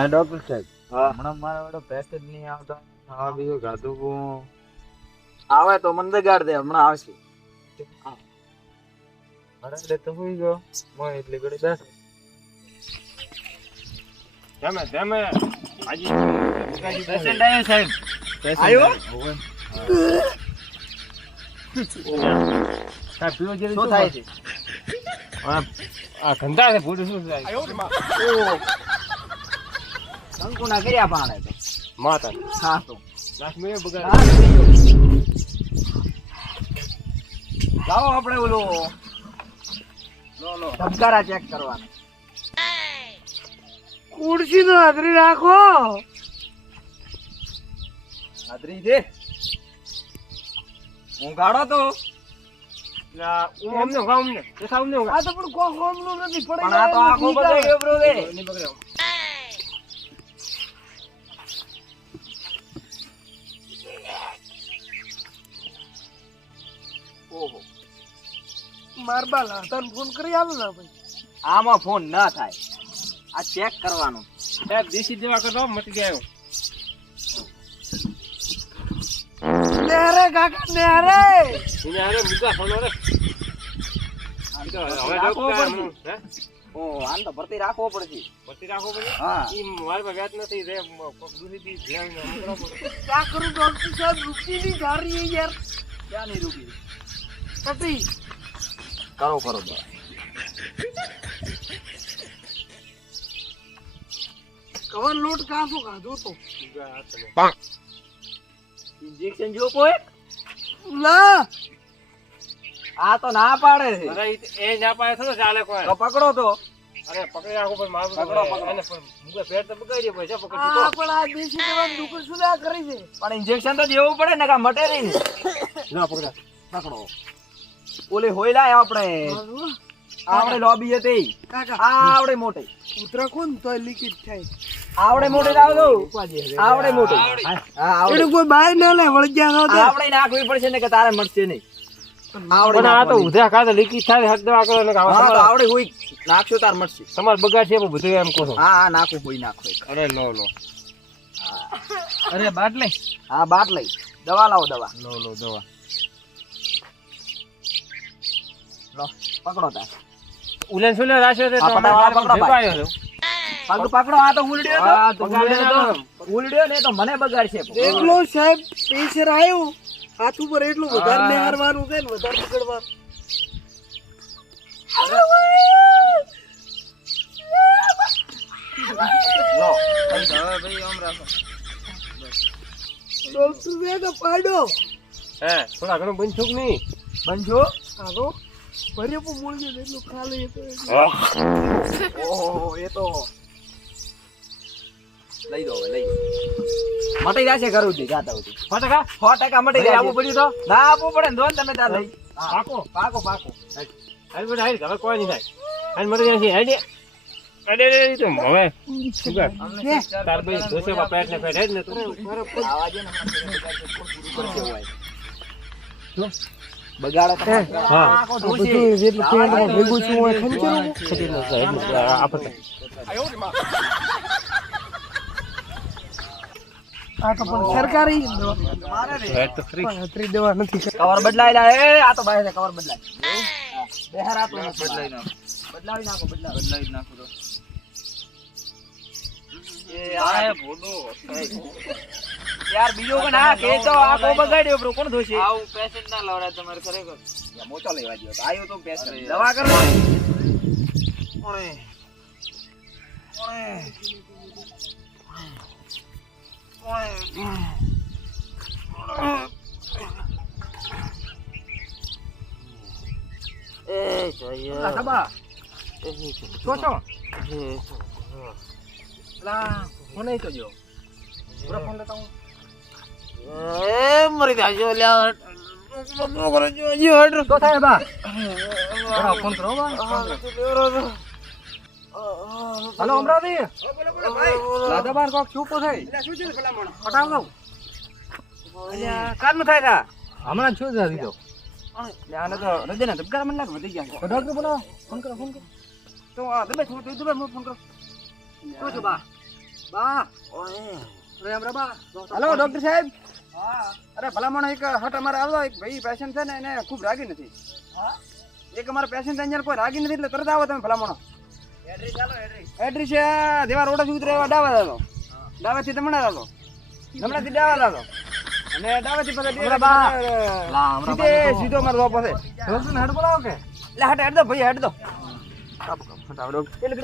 હા ડોક્ટર સાહેબ. હમણાં મારા વાળો પેસેજ નહીં આવતો. હા બીજું ગાધું હું આવે તો મને બગાડ દે હમણાં આવશે. મારા તો હોઈ ગયો. મોય એટલી ઘડી બેસ તમે તમે હાજી પેશન્ટ આવ્યો સાહેબ. આવ્યો? સાહેબ પીવો જેવી શું થાય છે? આ આ ધંધા છે ફૂટ શું થાય? કંકુના કર્યા પાડે તો. માતા હા તો. લાસ્ટ બગાડ લાવો આપણે ઓલો ધબકારા ચેક કરવાના. ખુરશી નો હાજરી રાખો. હાજરી છે? હું ગાડો તો. ના હું અમને ને દેખાવ અમને આ તો પણ કોઈ હોમનું નથી પડી પણ માર બા ઓહો લાતાને ફોન કરી આલો ને ભાઈ. આમાં ફોન ના થાય. આ ચેક કરવાનું. સાહેબ દેશી દેવા કરતો મટી ગયો નેરે કાકા નેરે નેરે અરે મુકા ફોન રે હવે રાખવો પડશે. આમ તો ભરતી રાખવો પડશે. પતિ રાખો પડે હા. ઈ મારી પાસે નથી રે ધ્યાન ક્યાં કરું ડોક્ટર સાહેબની ધારી યાર. ક્યાં નહીં રૂકી કટી કરો કરો દવા કવર લોટ કાસો કાઢો તો. ઇન્જેક્શન જો કોઈ? લા આ તો ના પાડે છે. અરે એ ના પાડે થોડો ચાલે કોઈ. તો પકડો તો. અરે પકડી રાખો ભાઈ મારું પકડો, પકડો. મુકા પેટ તો બગાડી પછી પકડી આ તો. પણ આ દેશી દવાની દુકર સુલા કરી છે? પણ ઇન્જેક્શન તો દેવું પડે ને કા મટે નહીં ના પકડા. પકડો. ઓલી હોય લાય આપણે. આવડે લોબી હતી. આ આવડે મોટે. ઉતરા કોણ? તો લીકેજ થાય. આવડે મોટે લાવ દો આવડે મોટે. હા આવડે. કોઈ બાય ન લે વળગ્યા ન આવડે નાખવી પડશે ને કે તારે મળશે નહીં. આવડે આ તો ઉધા ખાતે લીકી થાય હદ દવા કરો ને આવડે હોય. નાખશો તાર મળશે. તમાર બગાડ છે બધું એમ કહો હા હા હોય નાખો અરે લો લો. અરે બાટલી. હા બાટ લઈ દવા લાવો દવા. લો લો દવા. પકડો તાર ઉલેન સુલે રાશે તો પકડો, અમારે પકડો, ભેગો આવ્યો છે. પકડો પકડો આ તો ઉલડ્યો હા, તો તો. ઉલડ્યો ને તો મને બગાડશે. એટલો સાહેબ પ્રેશર આવ્યો હાથ ઉપર એટલું વધારે નિહારવાનું છે ને વધારે પકડવાનું લો. હવે ભાઈ આમ રાખો ડોક્ટર પાડો હે થોડા ઘણું બંધુક નહીં? બનજો આનો ભરે પણ મૂળ એટલું ખાલી હતો ઓહો એ તો. લઈ દો લઈ મટી જશે કરું છું જાતા સુધી. સો ટકા? સો ટકા મટી જાય આવવું પડ્યું તો? ના આપવું પડે ને તમે ત્યાં લઈ. પાકો? પાકો પાકો. હાલ. બેટા હાલ હવે કોઈ નહીં થાય. હાલ મટી જાય છે હાલ અરે અરે અરે, તો હવે શું કર? તાર ભાઈ ધોસે માં પેટ ને પેટ હેડ ને તું આવા દે ને પૂરું કરશે હોય. બગાડે તો હા. આખો આ ડોસી. બધું જેટલું પેન્ટમાં ભેગું છું હોય ખંચેરું આપણે આ તો પણ સરકારી હેડ તો ફ્રી. હાથરી દેવા નથી કવર બદલાઈ લા એ આ તો ભાઈ છે, કવર બદલાય હા, બેહાર આ તો બદલાઈ નાખો. બદલાવી નાખો બદલાવી. બદલાવી નાખો તો. એ આ ભોડો યાર બીજો કે ના કે તો આ કો બગાડ્યો બ્રો કોણ ધોશે? આવું પેશન્ટ ના લવરાય તમારે ખરેખર. મોટો લેવા ગયો તો આયો તો પેશન્ટ દવા કરો ઓય ઓય એ ઓય સબા છો છો લા ફોન તો જો પૂરા ફોન લેતા હું. મરી જાજો લ્યા તો થાય બા કરો ફોન કરો બા હલો અમરાવતી. દાદા બાર કોક ચૂપો થઈ પટાવ દઉં અલ્યા કારનું થાય તા? હમણાં શું છે દીધો આને તો હૃદય ના ધબકારા મને લાગે વધી ગયા છે. ડોક્ટર બોલાવો. ફોન કરો ફોન કરો. તો આ દબાઈ થોડું મને ફોન કરો. તો બા બા? બા? હલો ડોક્ટર સાહેબ. અરે ભલામણ એક હટ અમારે આવતો એક ભાઈ પેશન્ટ છે ને એને ખૂબ રાગી નથી. એક અમારા પેશન્ટ અહીંયા કોઈ રાગી નથી એટલે તરત આવો તમે ભલામણો. છે દેવા રોડ જ ઉતરે એવા ડાવા દાદો. ડાવાથી તમણા દાદો. હમણાંથી ડાવા દાદો. અને ડાવાથી પછી સીધે સીધો મારો બાપ પાસે હેડ બોલાવો કે. એટલે હટ હેડ દો ભાઈ હેડ દો. એટલે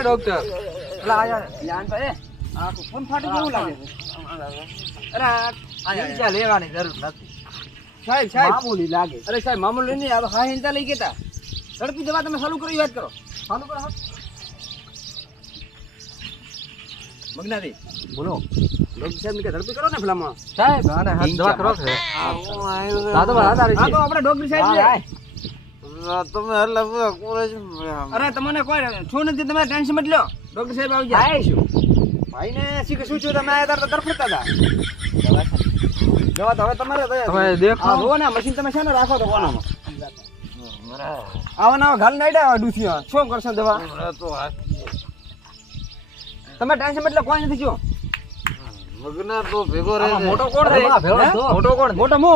ડોક્ટર લેવાની જરૂર નથી. સાહેબ સાહેબ. મામૂલી લાગે અરે સાહેબ મામૂલી નહીં હા હિંતા લઈ ગયા ઝડપી દવા તમે ચાલુ કરો યાદ વાત કરો. ચાલુ કરો મગનાથી બોલો. ડોક્ટર સાહેબ ને કે ઝડપી કરો ને ભલામણ. સાહેબ આને હાથ દવા કરો છે. હા તો આપણે ડોક્ટર સાહેબ છે. તમે એટલે અરે તમને કોઈ શું નથી તમે ટેન્શન મત લ્યો ડોક્ટર સાહેબ આવી જાય શું? ભાઈ ને કે શું છું તમે આયા તા તરફડતા હતા. જવા તો હવે તમારે તમે દેખો. આ જુઓ ને મશીન તમે છે ને રાખો તો કોનામાં આવા ના ઘાલ નાડ્યા ડૂસી શું કરશો દવા તો તમે ટેન્શન મત લ્યો કોઈ નથી જો. મગના તો ભેગો રહે મોટો કોણ રે મોટો કોણ મોટો મો.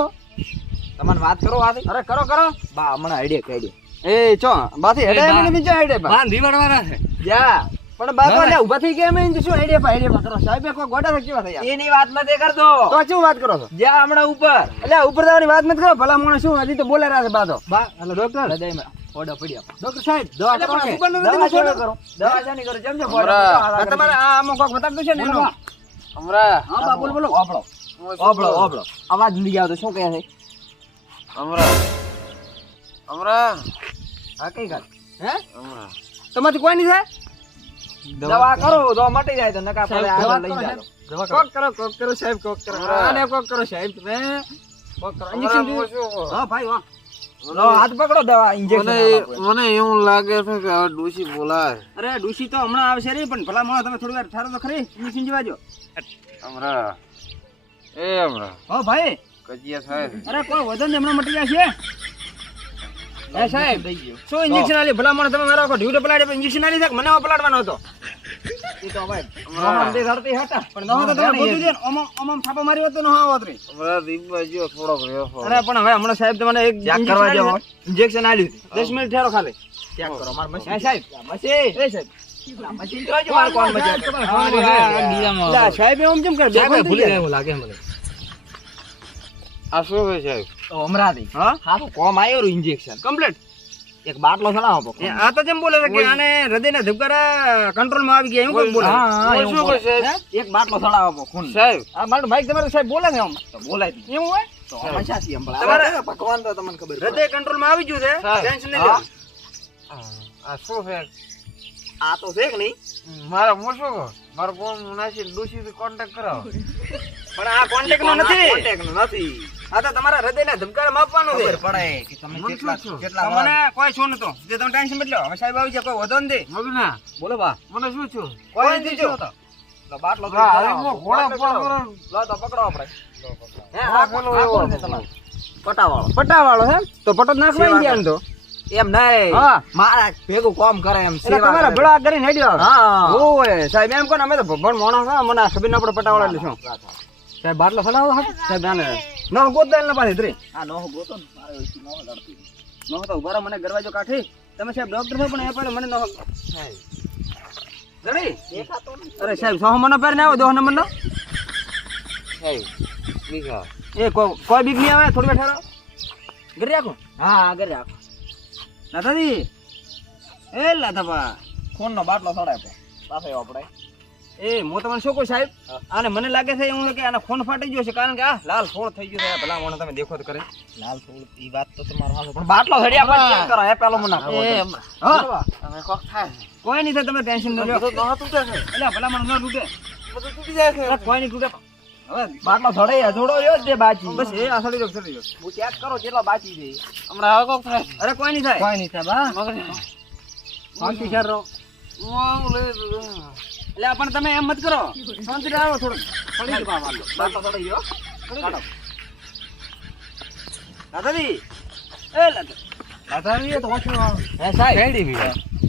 તમને વાત કરો વાત અરે કરો કરો. બા હમણાં આઈડિયા કાઢ્યો એ ચો બાથી હેડે એમ નથી ચો બા બાંધી વળવાના છે. જા. પણ બાપા લે ઊભા થઈ ગયા એમ શું આઈડિયા પા આઈડિયા કરો? સાહેબ કોઈ ગોડા થઈ કેવા થયા? એની વાત નથી કરતો. તો શું વાત કરો છો? જ્યાં હમણાં ઉપર. એટલે ઉપર જવાની વાત નથી કરો? ભલા માણસ શું હજી તો બોલે રહ્યા છે બાતો બા હેલો ડોક્ટર હૃદયમાં ઓર્ડર પડ્યા. ડોક્ટર સાહેબ દવા કરો દવા જાની કરો. જેમ તમારે આ આમાં કોક બતાવતું છે ને એનો હા બા બોલો બોલો. ઓબળો ઓબળો ઓબળો અવાજ લઈ આવતો શું કહે છે? હમણાં અમરા હા કઈ વાત હે? હમણાં તમારી કોઈ નહીં થાય? દવા કરો. તો મટી જાય તો નકા પડે દવા આગળ લઈ કરો, જાઓ કોક કરો કોક કરો સાહેબ કોક કરો. આને કોક કરો સાહેબ તમે. કોક કરો. ઇન્જેક્શન હા ભાઈ વાહ. લો હાથ પકડો દવા ઇન્જેક્શન મને મને એવું લાગે છે કે હવે ડોશી બોલાય. અરે ડુસી તો હમણાં આવશે રે પણ ભલા માણસ તમે થોડી વાર ઠારો તો ખરી. ઇન્જેક્શન જવા જો એ હમણાં હો ભાઈ. કજિયા થાય અરે કોઈ વજન હમણાં મટી જશે હે સાહેબ શું ઇન્જેક્શન આલી? ભલા માણસ તમે મારા ઢીવડે પલાડે ઇન્જેક્શન આલી છે મને પલાડવાનો હતો? એ તો ભાઈ હમણાં તે ધરતી હતા. પણ નહો તો તમે ગોતી દે ઓમ ઓમ ઓમ થાપો મારી હતો તો આવત રે હમણાં દીપા જો થોડોક રહ્યો અરે પણ હવે હમણાં સાહેબ તમને એક ચેક કરવા જાઓ. ઇન્જેક્શન આલ્યું 10 મિનિટ ઠેરો ખાલી. ચેક કરો માર મશીન સાહેબ મશીન એ સાહેબ. સાહેબ એમ કેમ કરે? બે ફોન થઈ ગયા. એવું લાગે મને. આ શું છે સાહેબ? તો હા હા? તો કોમ આવ્યો ઇન્જેક્શન કમ્પ્લીટ એક બાટલો ચડાવો આ તો જેમ બોલે છે કે આને હૃદયના ધબકારા કંટ્રોલમાં આવી ગયા એમ કેમ બોલે? શું કહે? એક બાટલો ચડાવો ખૂન સાહેબ. આ મારું માઈક તમારે સાહેબ બોલે છે આમ. તો બોલાય જ એવું હોય? તો હંમેશાથી સંભળાવે. તમારે ભગવાન તો તમને ખબર હૃદય કંટ્રોલમાં આવી ગયું છે. ટેન્શન નહીં આ શું છે? આ તો છે કે નહીં? મારા હું મારો ફોન નાસી ડોશી થી કોન્ટેક્ટ કરાવો? પણ આ કોન્ટેક્ટ નો નથી. Contact નો નથી? આ તો તમારા હૃદયના ધબકારા માપવાનો છે. પડે કે તમે કેટલા કેટલા મને કોઈ છો નતો. જે તમે ટેન્શન મત લો હવે સાહેબ આવી જાય કોઈ વધો નથી. મગના બોલો બા. મને શું છો કોઈ નથી છો તો. બાટલો ઘોડા. કરો. લો તો પકડો આપણે. હે આ બોલો એવો. તમારો? પટાવાળો. હે? તો પટો નાખવા ને ત્યાં તો. એમ નહીં. હા. મારા ભેગું કોમ કરે એમ તમારા કરે. ભેળા કરીને હેડ્યો. હા ઓય સાહેબ એમ કોને અમે તો ભગવાન માણસ હા મને ખબર ના પડે પટ્ટાવાળા એટલે સાહેબ બાટલો ફલાવો હા સાહેબ આને ન ગોતદાલ ના પાસે ત્રી આ નો ગોતો ને નો લડતી. ન તો ઊભા મને ગરવાજો કાઠી. તમે સાહેબ ડોક્ટર છો પણ એ પણ મને નો જડી દેખાતો અરે સાહેબ સો મને પેર ને આવો દો નંબર નો સાહેબ લીધા એ કોઈ કોઈ બીક નહીં આવે થોડી બેઠા ઠેરો ઘરે રાખો. હા ઘરે રાખો. લાતાજી એ લાતાપા ખૂન નો બાટલો ચડાય પાસે આપણે એ હું તમને શું કહું સાહેબ? આને મને લાગે છે એવું કે આને ખૂન ફાટી ગયો છે કારણ કે આ લાલ ફોડ થઈ ગયો છે. ભલા મને તમે દેખો તો કરે લાલ થોડું ઈ વાત તો તમારો હાલો. પણ બાટલો ચડી આપણે ચેક કરો હે પેલો મને. એ હા. તમે કોક થાય કોઈ નહીં થાય તમે ટેન્શન ન લો. તો તો તૂટે છે. એટલે ભલા મને ન તૂટે. બધું તૂટી જાય છે. કોઈ નહીં તૂટે. બાટલો થોડો રહ્યો જ તે બાજી બસ એ આ સડી રહ્યો રહ્યો. હું ચેક કરો કેટલો બાજી છે. હમણાં હવે કોક થાય. અરે કોઈ નહીં થાય? કોઈ નહીં થાય હા મગના શાંતિ સર રહો. એટલે પણ તમે એમ મત કરો. શાંતિ આવો થોડો પડી ગયું. બાટલો ચડી ગયો. લાતાજી એ લાતા હે સાહેબ.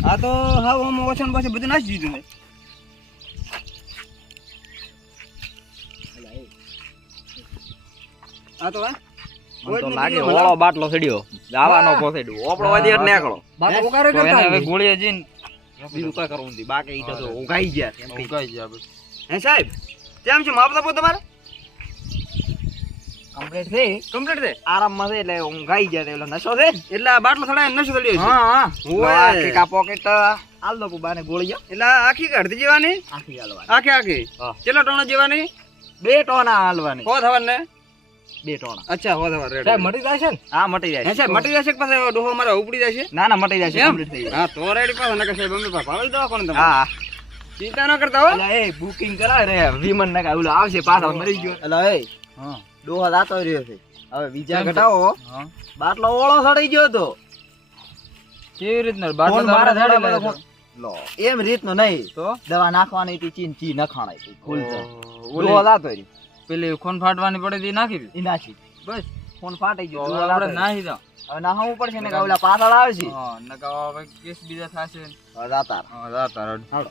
આ તો હા પછી પાછું બધું નાસી દીધું મેં. આ તો હે કોઈ જ નથી લાગે ઓળો બાટલો સડ્યો દાવાનો પોસેડ્યો ઓપડો વાદી એટલે નીકળો. બાકી ઉગારો કરતા હવે ગોળીએ જઈને બીજું કઈ કરવું નથી. બાકી ઈ તો ઉગાઈ ગયા. ઉગાઈ ગયા હે સાહેબ કેમ છે? માપ આપો તમારે. કમ્પ્લીટ થઈ? કમ્પ્લીટ છે આરામમાં છે એટલે ઊંઘાઈ ગયા એટલે નશો છે? એટલે આ બાટલો થડાય નશો થડ્યો હા હા. ઓય. આખી કા પોકેટ આલ દો બાને ગોળીઓ એટલે આખી કાઢતી જેવાની? આખી હાલવાની. આખી આખી? કેટલા ટોણા જેવાની? બે ટોના હાલવાની. કો થવા ને? બે ટોણા. અચ્છા હો રેડી સાહેબ મટી જાય છે ને? હા મટી જાય છે. સાહેબ મટી જાય છે પાછો ડોહો મારા ઉપડી જશે ના ના મટી જાય છે કમ્પ્લીટ થઈ જાય. હા તો રેડી પાછો નકર સાહેબ અમે પાડી દવા કોણ તમે હા. હા ચિંતા ન કરતા હો. અલા એ બુકિંગ કરાવ રે વિમન નકા ઓલો આવશે પાછો મરી ગયો. અલા એ હા. ડોહો દાતો રહ્યો છે. હવે બીજા ઘટાવો બાટલો ઓળો સડી ગયો તો કેવી રીતનો? બાટલો મારા ધાડે લો એમ રીતનો નહીં. તો? દવા નાખવાની હતી ચીન ચી નખાણાઈ હતી. ખુલતો ઓલી રહ્યો. પેલી ખૂન ફાટવાની પડે તે નાખી દીધી નાખી બસ. ફોન ફાટી ગયો. હવે આપણે. નાખી દો. હવે નાહવું પડશે ને કે ઓલા પાછળ છે? હા નકા હવે કેસ બીજા થશે. દાતાર હા દાતા રડ હાલો.